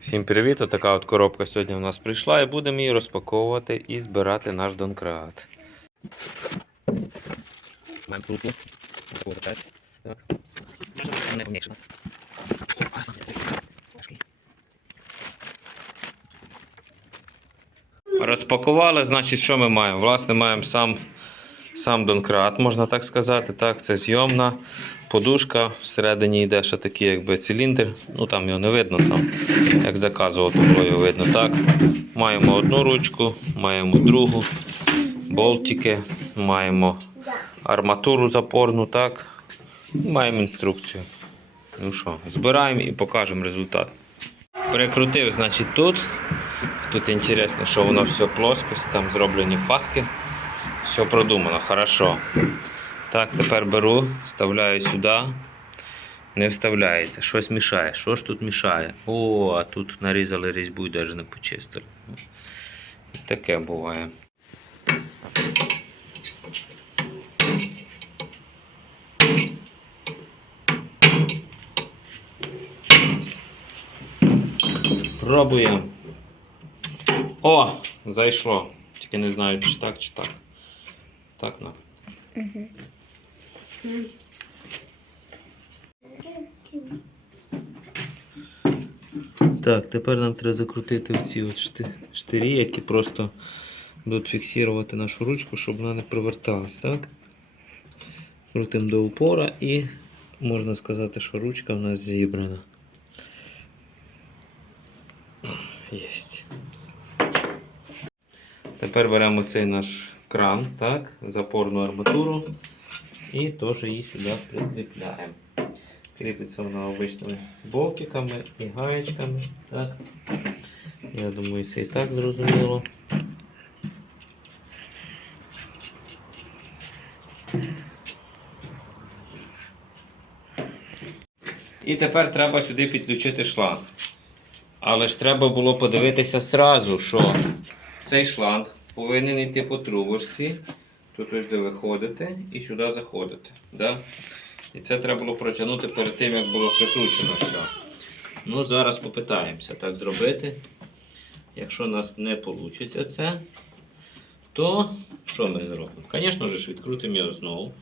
Всім привіт! Така от коробка сьогодні у нас прийшла і будемо її розпаковувати і збирати наш донкрат. Важкий. Розпакували, значить, що ми маємо? Власне, маємо сам, сам донкрат, можна так сказати. Так, це зйомна подушка. Всередині йде ще такий якби циліндр. Ну там його не видно, там, як заказував, то його видно. Так. Маємо одну ручку, маємо другу, болтики, маємо арматуру запорну, так. Маємо інструкцію. Ну що, збираємо і покажемо результат. Прикрутив, значить, тут. Тут інтересно, що воно все плоскость, там зроблені фаски. Все продумано, хорошо. Так, тепер беру, вставляю сюди. Не вставляється, щось мішає. Що ж тут мішає? О, а тут нарізали різьбу і навіть не почистили. Таке буває. Пробуємо. О, зайшло. Тільки не знаю, чи так, чи так. Так, ну. Так, тепер нам треба закрутити оці от штирі, які просто будуть фіксувати нашу ручку, щоб вона не проверталась, так? Крутимо до упора і можна сказати, що ручка в нас зібрана. Єсть. Тепер беремо цей наш кран, так, запорну арматуру і теж її сюди прикріпляємо. Кріпиться вона обичними болтиками і гаєчками. Так. Я думаю, це і так зрозуміло. І тепер треба сюди підключити шланг. Але ж треба було подивитися зразу, що цей шланг повинен йти по трубочці. Тут ось де виходите і сюди заходите. Да? І це треба було протягнути перед тим, як було прикручено все. Ну, зараз попитаємося так зробити. Якщо у нас не вийде це, то що ми зробимо? Звісно ж, відкрутимо його знову.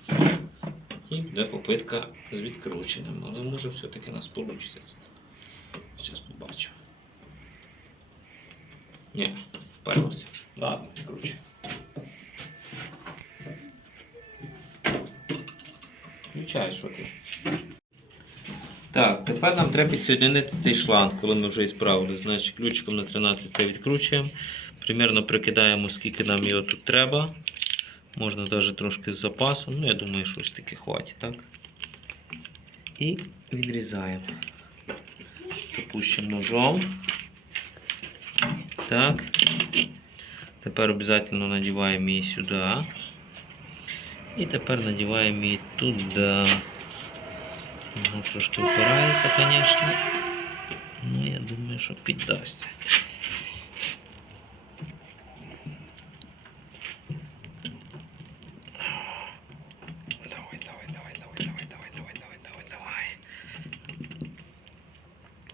І буде попитка з відкрученим. Але може все-таки у нас вийде. це. Зараз побачимо. Ні, вже. Ладно, відкручуємо. Включай, що ти. Так, тепер нам треба підсоединити цей шланг, коли ми вже і справили. Значить, ключиком на 13 це відкручуємо. Примірно прикидаємо, скільки нам його тут треба. Можна навіть трошки з запасом. Ну, я думаю, щось таке хватить, так? І відрізаємо. Допущимо ножом. Так. Тепер обов'язково надіваємо її сюди. І тепер надіваємо її туди. Воно трошки впирається, звісно. Ну, я думаю, що піддасться. Давай, давай, давай, давай, давай, давай, давай, давай, давай, давай.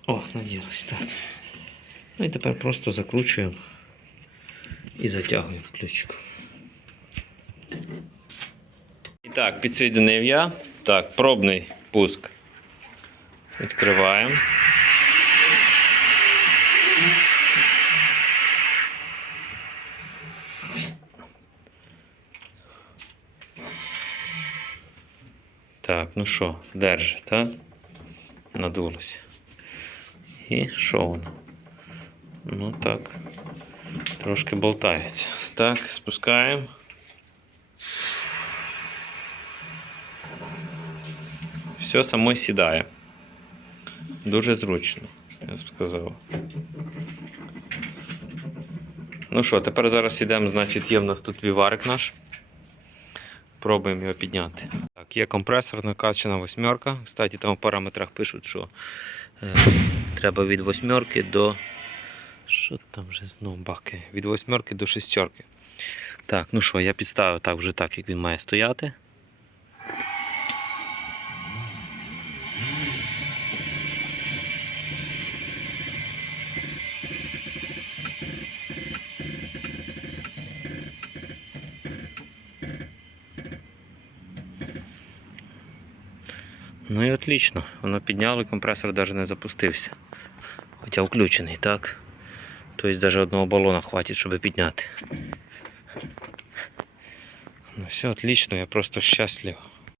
О, наділось, так. Ну і тепер просто закручуємо і затягуємо ключик. І так, підсоєдинив я. Так, пробний пуск. Відкриваємо. Так, ну що, держи, так? Надулося. І що воно? Ну так. Трошки болтається. Так, спускаємо. Все само сідає. Дуже зручно, я б сказав. Ну що, тепер зараз йдемо, значить, є в нас тут віварик наш. Пробуємо його підняти. Так, є компресор, накачана восьмерка. Кстати, там у параметрах пишуть, що е, треба від восьмерки до. Що там вже знову баки? Від восьмерки до шістьорки. Так, ну що, я підставив так вже так, як він має стояти. Ну і отлично, воно підняло і компресор навіть не запустився. Хоча включений, так? Тобто навіть одного балона хватить, щоб підняти. Ну все, отлично, я просто щаслив.